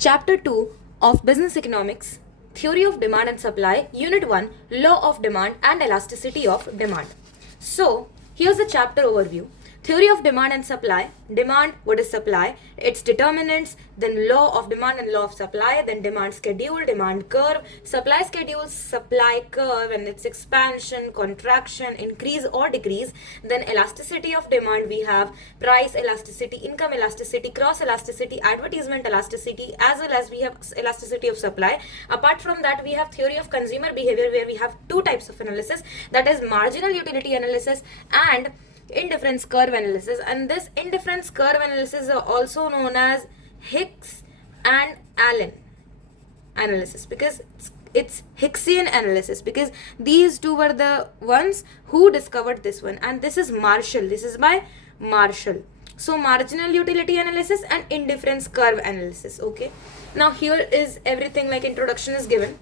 Chapter 2 of Business Economics, Theory of Demand and Supply, Unit 1, Law of Demand and Elasticity of Demand. So, here's the chapter overview. Theory of Demand and Supply. Demand, what is supply? Its determinants, then law of demand and law of supply, then demand schedule, demand curve, supply schedule, supply curve and its expansion, contraction, increase or decrease. Then elasticity of demand, we have price elasticity, income elasticity, cross elasticity, advertisement elasticity, as well as we have elasticity of supply. Apart from that, we have theory of consumer behavior, where we have two types of analysis, that is marginal utility analysis and indifference curve analysis. And this indifference curve analysis is also known as Hicks and Allen analysis, because it's Hicksian analysis, because these two were the ones who discovered this one. And this is Marshall, this is by Marshall. So marginal utility analysis and indifference curve analysis. Okay, now here is everything, like introduction is given.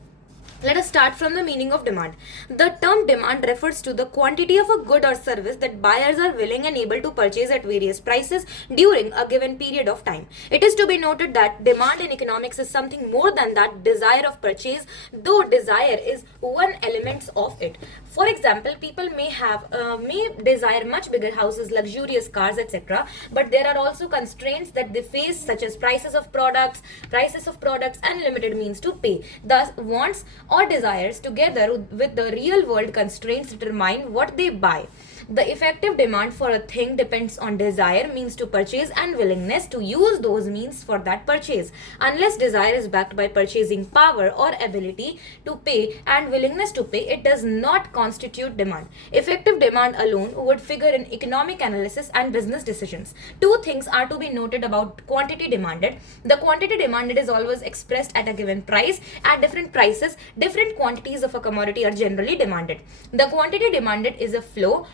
Let us start from the meaning of demand. The term demand refers to the quantity of a good or service that buyers are willing and able to purchase at various prices during a given period of time. It is to be noted that demand in economics is something more than that desire of purchase, though desire is one element of it. For example, people may desire much bigger houses, luxurious cars, etc. But there are also constraints that they face, such as prices of products, and limited means to pay. Thus, wants or desires together with the real world constraints determine what they buy. The effective demand for a thing depends on desire, means to purchase, and willingness to use those means for that purchase. Unless desire is backed by purchasing power or ability to pay and willingness to pay, it does not constitute demand. Effective demand alone would figure in economic analysis and business decisions. Two things are to be noted about quantity demanded. The quantity demanded is always expressed at a given price. At different prices, different quantities of a commodity are generally demanded. The quantity demanded is a flow.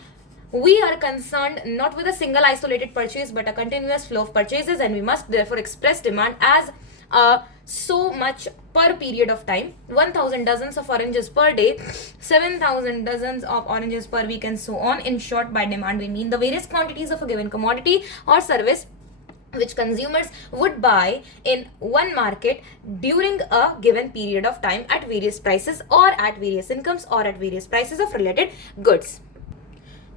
We are concerned not with a single isolated purchase but a continuous flow of purchases, and we must therefore express demand as so much per period of time. 1000 dozens of oranges per day, 7000 dozens of oranges per week, and so on. In short, by demand we mean the various quantities of a given commodity or service which consumers would buy in one market during a given period of time at various prices or at various incomes or at various prices of related goods.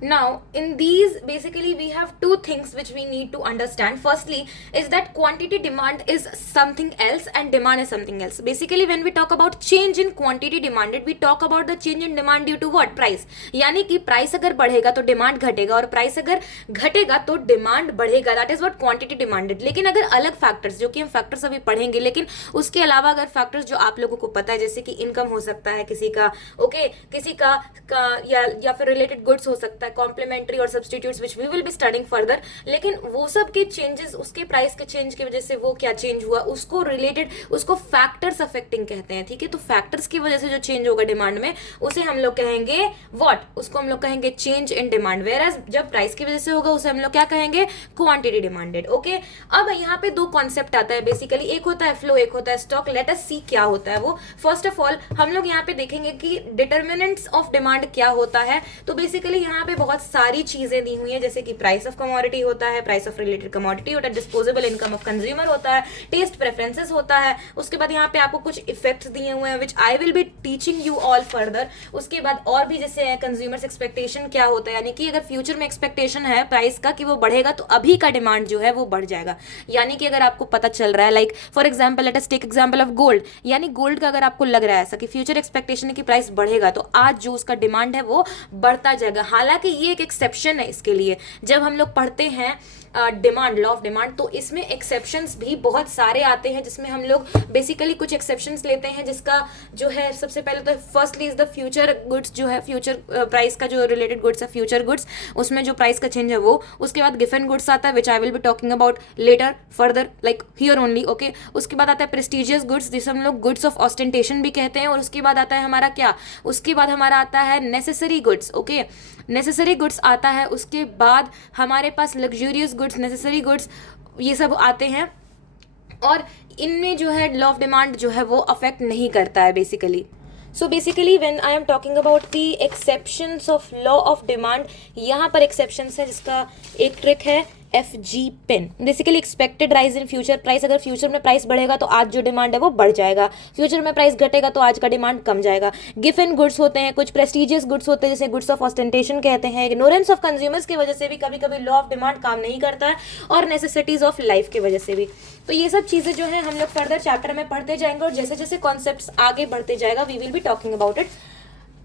Now, in these, basically we have two things which we need to understand. Firstly is that quantity demand is something else and demand is something else. Basically when we talk about change in quantity demanded, we talk about the change in demand due to what? Price. यानी कि price अगर बढ़ेगा तो demand घटेगा और price अगर घटेगा तो demand बढ़ेगा. That is what quantity demanded. लेकिन अगर अलग factors, जो कि हम factors अभी पढ़ेंगे, लेकिन उसके अलावा अगर factors जो आप लोगों को पता है, जैसे कि income हो सकता है किसी का, okay, किसी का या फिर related goods हो सकता है, कॉम्प्लीमेंट्री और substitutes which we will be studying further, लेकिन वो सब के चेंजेस, उसके प्राइस के चेंज की वजह से वो क्या चेंज हुआ, उसको रिलेटेड, उसको फैक्टर्स अफेक्टिंग कहते हैं. ठीक है, तो फैक्टर्स की वजह से जो चेंज होगा डिमांड में, उसे हम लोग कहेंगे व्हाट, उसको हम लोग कहेंगे change in demand. Whereas जब प्राइस की वजह से होगा उसे हम लोग क्या कहेंगे? Quantity demanded. ओके, अब यहाँ पे दो कॉन्सेप्ट आता है बेसिकली, एक होता है फ्लो, एक होता है स्टॉक. लेट अस सी क्या होता है वो. फर्स्ट ऑफ ऑल हम लोग यहाँ पे देखेंगे कि डिटर्मिनेंट्स ऑफ डिमांड क्या होता है. तो बेसिकली यहाँ पे बहुत सारी चीजें दी हुई है, जैसे कि प्राइस ऑफ कमोडिटी होता है, प्राइस ऑफ रिलेटेड कमोडिटी होता है, डिस्पोजेबल इनकम ऑफ कंज्यूमर होता है, टेस्ट प्रेफरेंसेस होता है. उसके बाद यहाँ पे आपको कुछ इफेक्ट्स दिए हुए हैं which I will be teaching you all further. उसके बाद और भी जैसे कंज्यूमर्स एक्सपेक्टेशन क्या होता है, यानी कि अगर फ्यूचर में एक्सपेक्टेशन है प्राइस का कि वो बढ़ेगा तो अभी का डिमांड जो है वो बढ़ जाएगा. यानी कि अगर आपको पता चल रहा है, like for example let us take example of gold, यानी गोल्ड का अगर आपको लग रहा है ऐसा कि फ्यूचर एक्सपेक्टेशन है कि प्राइस बढ़ेगा तो आज जो उसका डिमांड है वो बढ़ता जाएगा. हालांकि ये एक एक्सेप्शन है इसके लिए. जब हम लोग पढ़ते हैं डिमांड, लॉ ऑफ डिमांड, तो इसमें एक्सेप्शंस भी बहुत सारे आते हैं, जिसमें हम लोग बेसिकली कुछ एक्सेप्शंस लेते हैं, जिसका जो है सबसे पहले तो firstly is the future goods, जो है फ्यूचर प्राइस का जो रिलेटेड गुड्स है फ्यूचर गुड्स, उसमें जो प्राइस का चेंज है वो. उसके बाद गिवन गुड्स आता है which I will be talking about later further, like here only. Okay, उसके बाद आता है प्रेस्टिजियस गुड्स, जिसे हम लोग गुड्स ऑफ ऑस्टेंटेशन भी कहते हैं. और उसके बाद आता है हमारा क्या, उसके बाद हमारा आता है necessary goods. Okay, necessary goods आता है. उसके बाद हमारे पास लग्जूरियस गुड्स, नेसेसरी गुड्स, ये सब आते हैं. और इनमें जो है लॉ ऑफ डिमांड जो है वो अफेक्ट नहीं करता है basically. So basically when I am talking about the exceptions of law of demand, यहाँ पर एक्सेप्शंस है जिसका एक ट्रिक है EFG pin, basically expected rise in future price. अगर फ्यूचर में प्राइस बढ़ेगा तो आज जो डिमांड है वो बढ़ जाएगा, फ्यूचर में प्राइस घटेगा तो आज का डिमांड कम जाएगा। गिवन गुड्स होते हैं, कुछ प्रेस्टिजियस गुड्स होते हैं जैसे गुड्स ऑफ ऑस्टेंटेशन कहते हैं। इग्नोरेंस ऑफ कंज्यूमर्स की वजह से भी कभी कभी लॉ ऑफ डिमांड काम नहीं करता है, और नेसेसिटीज ऑफ लाइफ की वजह से भी। तो ये सब चीज़ें जो है हम लोग फर्दर चैप्टर में पढ़ते जाएंगे, और जैसे जैसे कॉन्सेप्ट्स आगे बढ़ते जाएगा we will be talking about it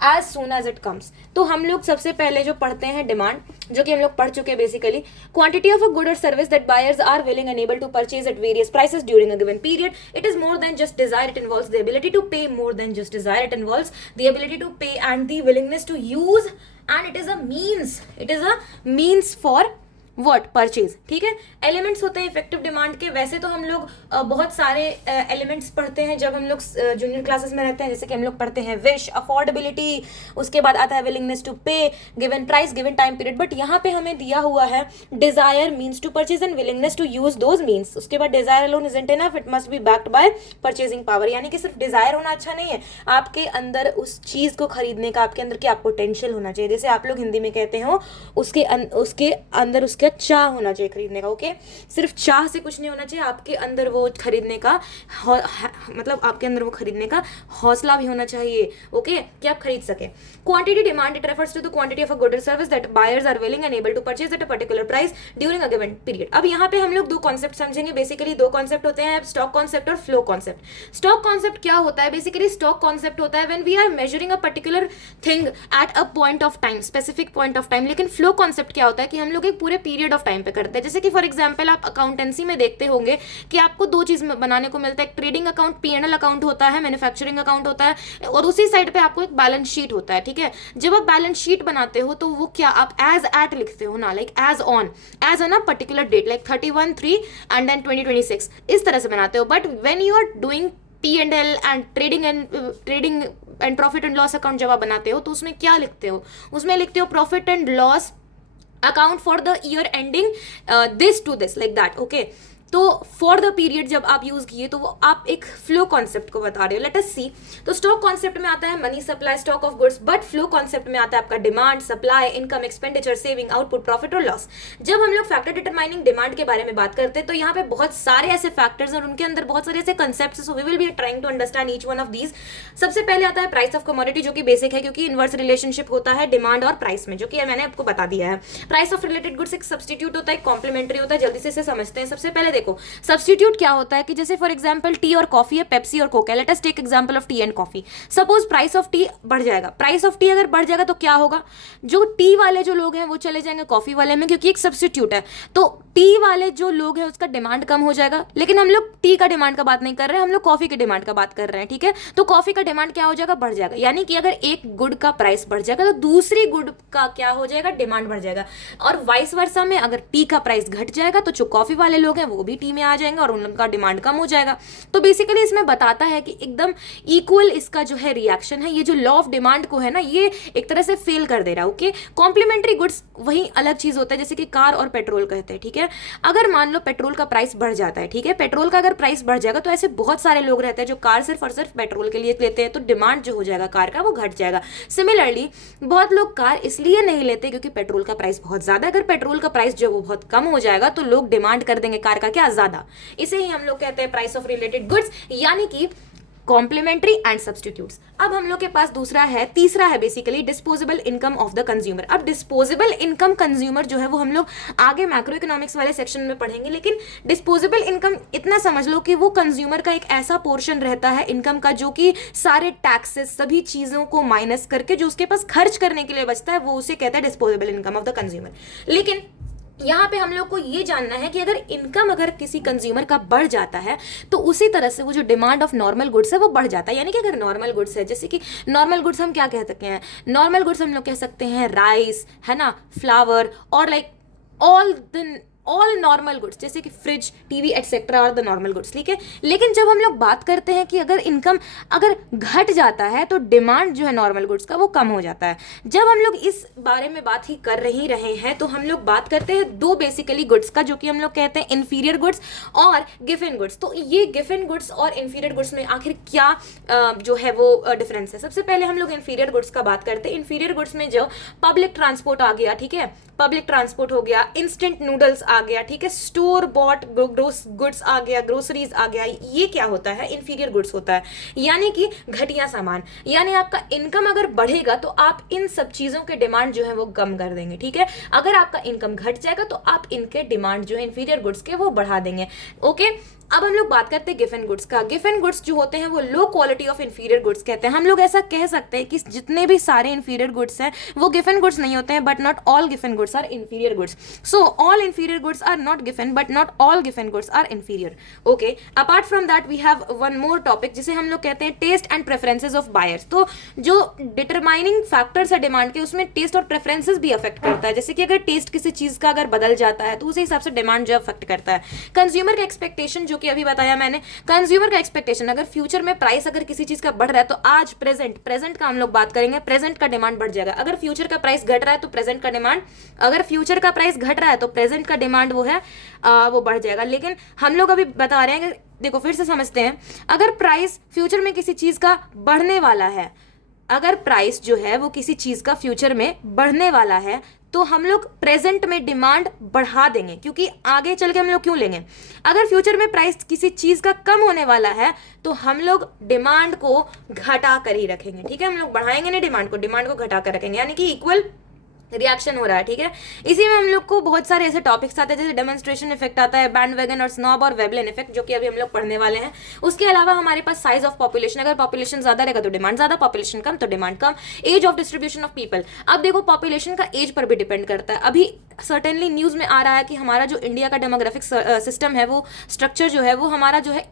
as soon as it comes. तो हम लोग सबसे पहले जो पढ़ते हैं डिमांड, जो कि हम लोग पढ़ चुके हैं basically. Quantity of a good और service that buyers are willing and able to purchase at various prices during a given period. It is more than just desire, it involves the ability to pay. More than just desire, it involves the ability to pay and the willingness to use, and it is a means, it is a means for what, purchase. ठीक है, elements होते हैं effective demand के। वैसे तो हम लोग बहुत सारे एलिमेंट्स पढ़ते हैं जब हम लोग जूनियर क्लासेस में रहते हैं, जैसे कि हम लोग पढ़ते हैं विश, अफोर्डेबिलिटी, उसके बाद आता है willingness to pay, given price, given time period. But यहाँ पे हमें दिया हुआ है desire, means to purchase and willingness to use those means. उसके बाद desire alone isn't enough, it must be backed by purchasing power. यानी कि सिर्फ डिजायर होना अच्छा नहीं है, आपके अंदर उस चीज को खरीदने का आपके अंदर क्या पोटेंशियल होना चाहिए। जैसे आप लोग हिंदी में कहते हो उसके अंदर उसका चाह होना चाहिए खरीदने का। ओके, सिर्फ चाह से कुछ नहीं होना चाहिए, आपके अंदर वो खरीदने का मतलब आपके अंदर वो खरीदने का हौसला भी होना चाहिए। ओके, कि आप खरीद सके। Quantity demand, it refers to the quantity of a good और service that buyers are willing and able to purchase at a particular price during a given period. अब यहाँ पे हम लोग दो कॉन्सेप्ट समझेंगे। बेसिकली दो कॉन्सेप्ट होते हैं, स्टॉक कॉन्सेप्ट और फ्लो कॉन्सेप्ट। स्टॉक कॉन्सेप्ट क्या होता है? बेसिकली स्टॉक कॉन्सेप्ट होता है when we are measuring a particular thing at a point of time, specific point of time. लेकिन फ्लो कॉन्सेप्ट क्या होता है कि हम लोग एक पूरे पीरियड ऑफ टाइम पे करते हैं। जैसे कि फॉर एग्जांपल आप अकाउंटेंसी में देखते होंगे कि आपको दो चीज बनाने को मिलता है, एक ट्रेडिंग अकाउंट P&L अकाउंट होता है, मैन्युफैक्चरिंग अकाउंट होता है, और उसी साइड पे आपको एक बैलेंस शीट होता है। ठीक है, जब आप बैलेंस शीट बनाते हो तो वो क्या आप एज एट लिखते हो ना, like as on a particular date, like 31/3 and then 2026, इस तरह से बनाते हो। But when you are doing P&L and trading and profit and loss account जब आप बनाते हो तो उसमें क्या लिखते हो? उसमें लिखते हो profit and loss account for the year ending this to this, like that. Okay, तो फॉर द पीरियड जब आप यूज किए तो वो आप एक फ्लो कॉन्सेप्ट को बता रहे हो। लेट अस सी। तो स्टॉक कॉन्सेप्ट में आता है money supply, stock of goods, but flow concept में आता है आपका demand, supply, income, expenditure, saving, output, profit और लॉस। जब हम लोग फैक्टर डिटरमाइनिंग डिमांड के बारे में बात करते हैं तो यहाँ पे बहुत सारे ऐसे फैक्टर्स और उनके अंदर बहुत सारे ऐसे concepts, so we will be trying to understand each one of these. सबसे पहले आता है प्राइस ऑफ कमोडिटी, जो कि बेसिक है क्योंकि इनवर्स रिलेशनशिप होता है डिमांड और प्राइस में, जो कि मैंने आपको बता दिया है। प्राइस ऑफ रिलेटेड गुड्स एक सब्सटीट्यूट होता है, कॉम्प्लीमेंट्री होता है। जल्दी से इसे समझते हैं। सबसे पहले देखो सब्सटीट्यूट क्या होता है कि जैसे फॉर एग्जांपल टी और कॉफी है, पेप्सी और कोक है। Let us take example of tea and coffee. Suppose price of tea बढ़ जाएगा, प्राइस ऑफ टी अगर बढ़ जाएगा तो क्या होगा? जो टी वाले जो लोग हैं वो चले जाएंगे कॉफी वाले में, क्योंकि एक सब्सटीट्यूट है। तो टी वाले जो लोग हैं उसका डिमांड कम हो जाएगा। लेकिन हम लोग टी का डिमांड का बात नहीं कर रहे हैं, हम लोग कॉफी के डिमांड का बात कर रहे हैं। ठीक है, तो कॉफी का डिमांड क्या हो जाएगा? बढ़ जाएगा। यानी कि अगर एक गुड का प्राइस बढ़ जाएगा तो दूसरी गुड का क्या हो जाएगा? डिमांड बढ़ जाएगा। और वाइस वर्सा में अगर टी का प्राइस घट जाएगा तो जो कॉफी वाले लोग हैं वो भी टी में आ जाएंगे और उनका डिमांड कम हो जाएगा। तो बेसिकली इसमें बताता है कि एकदम इक्वल इसका जो है रिएक्शन है। ये जो लॉ ऑफ डिमांड को है ना, ये एक तरह से फेल कर दे रहा है। ओके, कॉम्प्लीमेंटरी गुड्स वही अलग चीज होता है, जैसे कि कार और पेट्रोल कहते हैं। ठीक है, अगर मान लो पेट्रोल का प्राइस बढ़ जाता है, ठीक है, पेट्रोल का अगर प्राइस बढ़ जाएगा तो ऐसे बहुत सारे लोग रहते हैं जो कार सिर्फ और सिर्फ पेट्रोल के लिए लेते हैं, तो डिमांड जो हो जाएगा कार का वो घट जाएगा। सिमिलरली बहुत लोग कार इसलिए नहीं लेते क्योंकि पेट्रोल का प्राइस बहुत ज्यादा है। अगर पेट्रोल का प्राइस जो वो बहुत कम हो जाएगा तो लोग डिमांड कर देंगे कार का क्या? ज्यादा। इसे ही हम लोग कहते हैं प्राइस ऑफ रिलेटेड गुड्स, यानी कि कॉम्प्लीमेंट्री एंड सब्स्टिट्यूट्स। अब हम लोग के पास तीसरा है basically disposable income of the consumer. अब डिस्पोजेबल इनकम कंज्यूमर जो है वो हम लोग आगे मैक्रो इकोनॉमिक्स वाले सेक्शन में पढ़ेंगे, लेकिन डिस्पोजेबल इनकम इतना समझ लो कि वो कंज्यूमर का एक ऐसा पोर्शन रहता है इनकम का जो कि सारे टैक्सेस सभी चीजों को माइनस करके जो उसके पास खर्च करने के लिए बचता है वो उसे कहता है disposable income of the consumer. लेकिन यहाँ पे हम लोग को ये जानना है कि अगर किसी कंज्यूमर का बढ़ जाता है तो उसी तरह से वो जो डिमांड ऑफ नॉर्मल गुड्स है वो बढ़ जाता है। यानी कि अगर नॉर्मल गुड्स है, जैसे कि नॉर्मल गुड्स हम क्या कह सकते हैं? नॉर्मल गुड्स हम लोग कह सकते हैं राइस, है ना, फ्लावर, और लाइक ऑल नॉर्मल गुड्स जैसे कि फ्रिज, टीवी एटसेट्रा और द नॉर्मल गुड्स। ठीक है, लेकिन जब हम लोग बात करते हैं कि अगर इनकम घट जाता है तो डिमांड जो है नॉर्मल गुड्स का वो कम हो जाता है। जब हम लोग इस बारे में बात ही कर रहे हैं तो हम लोग बात करते हैं दो बेसिकली गुड्स का, जो कि हम लोग कहते हैं इन्फीरियर गुड्स और गिवन गुड्स। तो ये गिवन गुड्स और इन्फीरियर गुड्स में आखिर क्या जो है वो डिफरेंस है? सबसे पहले हम लोग इन्फीरियर गुड्स का बात करते हैं। इन्फीरियर गुड्स में जो पब्लिक ट्रांसपोर्ट आ गया, ठीक है, पब्लिक ट्रांसपोर्ट हो गया, इंस्टेंट नूडल्स आ गया, ठीक है, स्टोर बॉट गुड्स आ गया, ग्रोसरीज आ गया, ये क्या होता है, इंफीरियर गुड्स होता है, यानी कि घटिया सामान। यानी आपका इनकम अगर बढ़ेगा तो आप इन सब चीजों के डिमांड जो है वो कम कर देंगे, ठीक है। अगर आपका इनकम घट जाएगा तो आप इनके डिमांड जो है इंफीरियर गुड्स के वो बढ़ा देंगे, ओके। अब हम लोग बात करते हैं गिवन गुड्स का। गिवन गुड्स जो होते हैं वो low quality of inferior goods कहते हैं। हम लोग ऐसा कह सकते हैं कि जितने भी सारे इंफीरियर गुड्स हैं वो गिवन गुड्स नहीं होते हैं, but not all given goods are inferior goods. So all inferior goods are not given, but not all given goods are inferior, okay. Apart from that we have one more topic जिसे हम लोग कहते हैं test and preferences of buyers. तो जो determining factors है demand के, उसमें टेस्ट और प्रेफरेंसेज भी अफेक्ट करता है। जैसे कि अगर टेस्ट किसी चीज का अगर बदल जाता है तो उसी हिसाब से डिमांड जो अफेक्ट करता है। कंज्यूमर का एक्सपेक्टेशन, जो कि अभी बताया मैंने, कंज्यूमर का एक्सपेक्टेशन, अगर फ्यूचर में प्राइस अगर किसी चीज का बढ़ रहा है तो आज प्रेजेंट का हम लोग बात करेंगे, प्रेजेंट का डिमांड बढ़ जाएगा। अगर फ्यूचर का प्राइस घट रहा है तो प्रेजेंट का डिमांड, अगर फ्यूचर का प्राइस घट रहा है तो प्रेजेंट का डिमांड वो है वो बढ़ जाएगा। लेकिन हम लोग अभी बता रहे हैं कि देखो फिर से समझते हैं, अगर प्राइस फ्यूचर में किसी चीज का बढ़ने वाला है, अगर प्राइस जो है वो किसी चीज का फ्यूचर में बढ़ने वाला है तो हम लोग प्रेजेंट में डिमांड बढ़ा देंगे, क्योंकि आगे चल के हम लोग क्यों लेंगे। अगर फ्यूचर में प्राइस किसी चीज का कम होने वाला है तो हम लोग डिमांड को घटा कर ही रखेंगे, ठीक है। हम लोग बढ़ाएंगे नहीं डिमांड को घटा कर रखेंगे, यानी कि इक्वल रिएक्शन हो रहा है, ठीक है। इसी में हम लोग को बहुत सारे ऐसे टॉपिक्स आते हैं, जैसे डेमोन्स्ट्रेशन इफेक्ट आता है, बैंडवैगन और स्नॉब और वेबलिन इफेक्ट, जो कि अभी हम लोग पढ़ने वाले हैं। उसके अलावा हमारे पास साइज ऑफ पॉपुलेशन, अगर पॉपुलेशन ज्यादा रहेगा तो डिमांड ज्यादा, पॉपुलेशन कम तो डिमांड कम। Age of distribution of people, अब देखो पॉपुलेशन का एज पर भी डिपेंड करता है। अभी सर्टेनली न्यूज में आ रहा है कि हमारा जो इंडिया का डेमोग्राफिक सिस्टम है, वो स्ट्रक्चर जो है वो हमारा जो है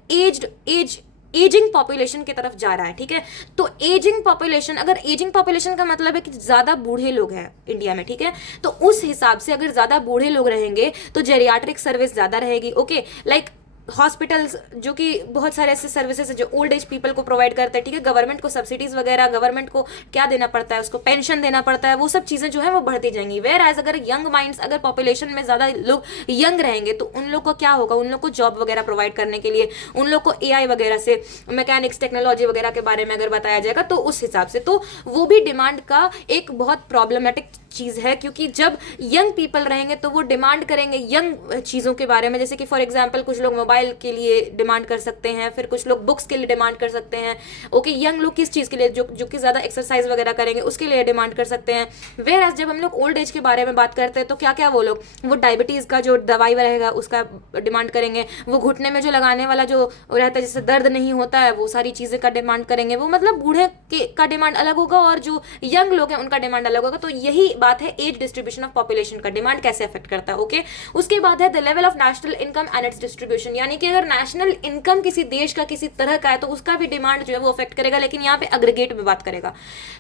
एजिंग पॉपुलेशन की तरफ जा रहा है, ठीक है। तो एजिंग पॉपुलेशन, अगर एजिंग पॉपुलेशन का मतलब है कि ज्यादा बूढ़े लोग हैं इंडिया में, ठीक है, तो उस हिसाब से अगर ज्यादा बूढ़े लोग रहेंगे तो जेरियाट्रिक सर्विस ज्यादा रहेगी, ओके। लाइक हॉस्पिटल्स, जो कि बहुत सारे ऐसे सर्विसेज है जो ओल्ड एज पीपल को प्रोवाइड करते हैं, ठीक है। गवर्नमेंट को सब्सिडीज वगैरह, गवर्नमेंट को क्या देना पड़ता है, उसको पेंशन देना पड़ता है, वो सब चीजें जो है वो बढ़ती जाएंगी। वेयर एज अगर यंग माइंड्स, अगर पॉपुलेशन में ज्यादा लोग यंग रहेंगे तो उन लोग को क्या होगा, उन लोग को जॉब वगैरह प्रोवाइड करने के लिए उन लोग को एआई वगैरह से, मैकेनिक्स टेक्नोलॉजी वगैरह के बारे में अगर बताया जाएगा तो उस हिसाब से तो वो भी डिमांड का एक बहुत प्रॉब्लमेटिक चीज है, क्योंकि जब यंग पीपल रहेंगे तो वो डिमांड करेंगे यंग चीजों के बारे में। जैसे कि फॉर एग्जांपल कुछ लोग मोबाइल के लिए डिमांड कर सकते हैं, फिर कुछ लोग बुक्स के लिए डिमांड कर सकते हैं, ओके। यंग लोग किस चीज के लिए, जो कि ज्यादा एक्सरसाइज वगैरह करेंगे उसके लिए डिमांड कर सकते हैं। वेयर एज जब हम लोग ओल्ड एज के बारे में बात करते हैं तो क्या क्या वो लोग, वो डायबिटीज का जो दवाई रहेगा उसका डिमांड करेंगे, वो घुटने में जो लगाने वाला जो रहता है जिससे दर्द नहीं होता है, वो सारी चीजें का डिमांड करेंगे। वो मतलब बूढ़े का डिमांड अलग होगा और जो यंग लोग हैं उनका डिमांड अलग होगा। तो यही बात है एज डिस्ट्रीब्यूशन ऑफ पॉपुलेशन का, डिमांड कैसे अफेक्ट करता है, ओके। उसके बाद है the level of national income and it's distribution, यानी कि अगर नेशनल इनकम किसी देश का किसी तरह का है तो उसका भी डिमांड जो है वो अफेक्ट करेगा, लेकिन यहाँ पे अग्रीगेट में बात करेगा।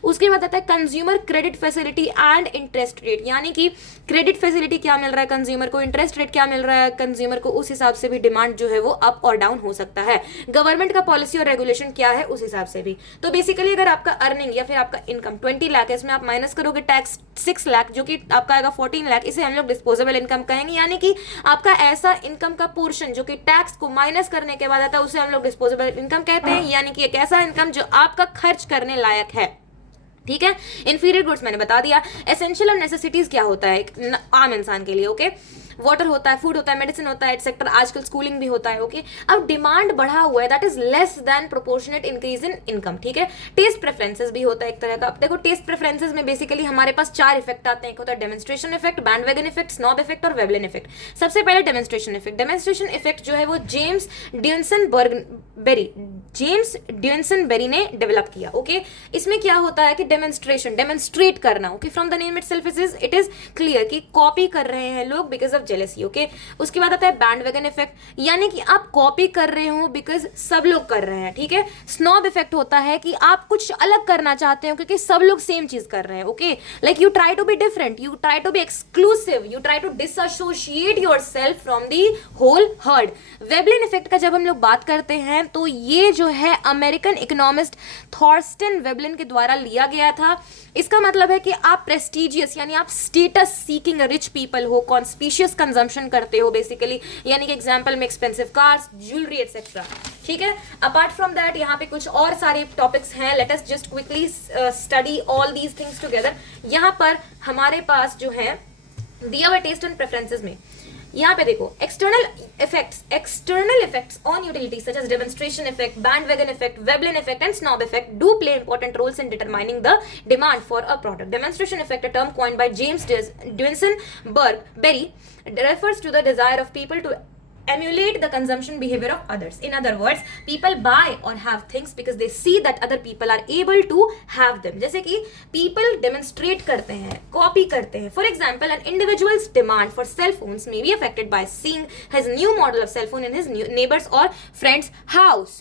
उसके बाद आता है consumer credit facility and interest rate, यानी कि क्रेडिट फैसिलिटी क्या मिल रहा है कंज्यूमर को, इंटरेस्ट रेट क्या मिल रहा है कंज्यूमर को, उस हिसाब से भी डिमांड जो है वो अप और डाउन हो सकता है। गवर्नमेंट का पॉलिसी और रेगुलेशन क्या है उस हिसाब से भी। तो बेसिकली अगर आपका अर्निंग या फिर आपका इनकम 20 लाख है, इसमें आप माइनस करोगे टैक्स 6 लाख, जो कि आपका आएगा 14 लाख, इसे हम लोग डिस्पोजेबल इनकम कहेंगे। यानी कि आपका ऐसा इनकम का पोर्शन जो कि टैक्स को माइनस करने के बाद आता है उसे हम लोग डिस्पोजेबल इनकम कहते हैं, यानी कि एक ऐसा इनकम जो आपका खर्च करने लायक है, ठीक है। इंफीरियर गुड्स मैंने बता दिया। एसेंशियल और नेसेसिटीज क्या होता है एक आम इंसान के लिए, ओके। वाटर होता है, फूड होता है, मेडिसिन होता है, एक्सेट्रा, आजकल स्कूलिंग भी होता है, ओके। अब डिमांड बढ़ा हुआ है, that is less than proportionate increase in income, ठीक है। टेस्ट प्रेफरेंसेस भी होता है एक तरह का। अब देखो टेस्ट प्रेफरेंसेस में बेसिकली हमारे पास 4 इफेक्ट आते हैं, एक होता है demonstration effect, bandwagon effect, snob effect और वेबलिन इफेक्ट। सबसे पहले डेमोन्स्ट्रेशन इफेक्ट। डेमोन्स्ट्रेशन इफेक्ट जो है वो जेम्स ड्यून्सनबेरी ने डेवलप किया, ओके। इसमें क्या होता है कि डेमोन्स्ट्रेट करना, okay. From the name itself it is clear कि कॉपी कर रहे हैं लोग बिकॉज ऑफ जेलसी, ओके। उसके बाद आता है बैंडवैगन इफेक्ट, यानी कि आप कॉपी कर रहे हो बिकॉज सब लोग कर रहे हैं, ठीक है। स्नॉब इफेक्ट होता है कि आप कुछ अलग करना चाहते हो क्योंकि सब लोग सेम चीज कर रहे हैं, okay. Like you try to be different, you try to be exclusive, you try to disassociate yourself from the whole herd. Veblen effect का जब हम लोग बात करते हैं तो ये जो है अमेरिकन इकोनॉमिस्ट थॉर्स्टन वेबलिन के द्वारा लिया गया था। इसका मतलब है कि आप प्रेस्टिजियस यानी आप स्टेटस सीकिंग रिच पीपल हो, कॉन्स्पिशियस कंजम्पशन करते हो बेसिकली, यानी कि एग्जांपल में एक्सपेंसिव कार्स, ज्वेलरी एक्सेट्रा, ठीक है। अपार्ट फ्रॉम दैट यहाँ पे कुछ और सारे टॉपिक्स हैं, let us just quickly study all these things together. यहाँ पर हमारे पास जो है दिया हुआ टेस्ट एंड प्रेफरेंसेस में यहाँ पे देखो external effects on utilities such as demonstration effect, bandwagon effect, Veblen effect and snob effect do play important roles in determining the demand for a product. Demonstration effect, a term coined by James Dunstan Berry, refers to the desire of people to emulate the consumption behavior of others. In other words, people buy or have things because they see that other people are able to have them. जैसे कि people demonstrate करते हैं, copy करते हैं. For example, an individual's demand for cell phones may be affected by seeing his new model of cell phone in his neighbor's or friend's house.